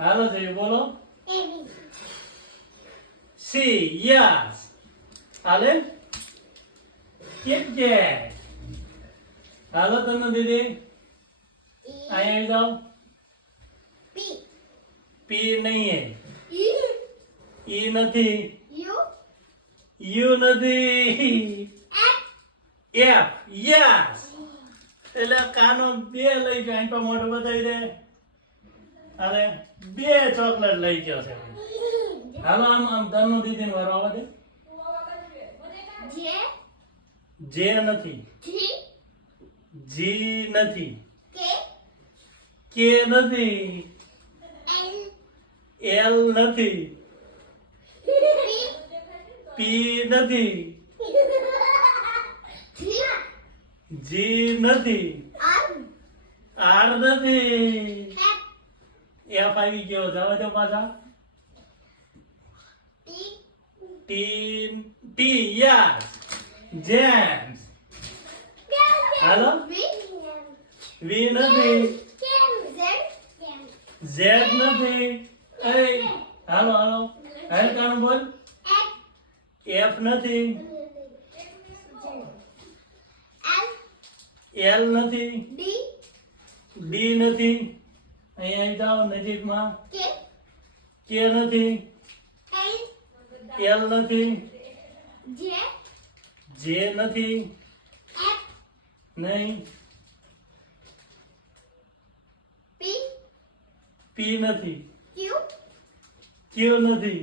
હાલો જય બોલો. C yes. હાલે KitKat. હાલો તને દીદી અહીંયા આવી જાઓ. પી નહીં હે. ઈ નથી. યુ નથી. F yes. એટલે કાનો બે લઈ ગયો એન પર મોટો બતાવી દે. અરે બે ચોકલેટ લઈ ગયો છે. હાલો આમ આમ તનુ દીદીને વારો આવવા દે. જે નથી. જી નથી. કે નથી. એલ નથી. પી નથી. જી નથી. આર નથી. એફ આવી ગયો. જવા દો પાછા. T yes. જેમ્સ. હાલો વી નથી. ઝેડ નથી. અરે હાલો હાલો હાલ કામ બોલ. એફ નથી. એલ નથી. ડી નથી. અહીંયા આવી જાઓ નજીકમાં. કે નથી. એલ નથી. જે નથી. નહીં. પી નથી. ક્યુ નથી.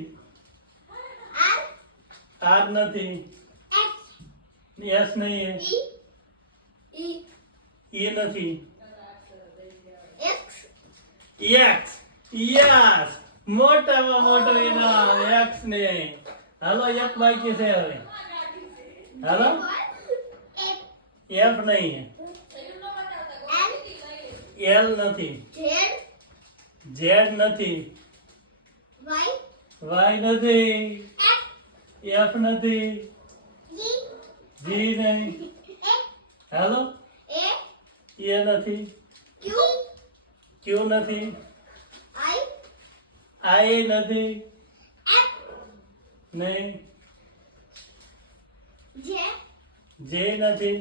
આર નથી. એસ નહીં. ઈ નથી. X yes. મોટામાં મોટો ઇનામ એક્સ ને. હાલો એક બાકી છે હવે. હાલો એફ નહીં. એલ નથી. ઝેડ નથી. વાય નથી. એફ નથી. જી નહીં. હાલો એ નથી. ક્યુ નથી. આઈ નથી. નહીં. જે નથી.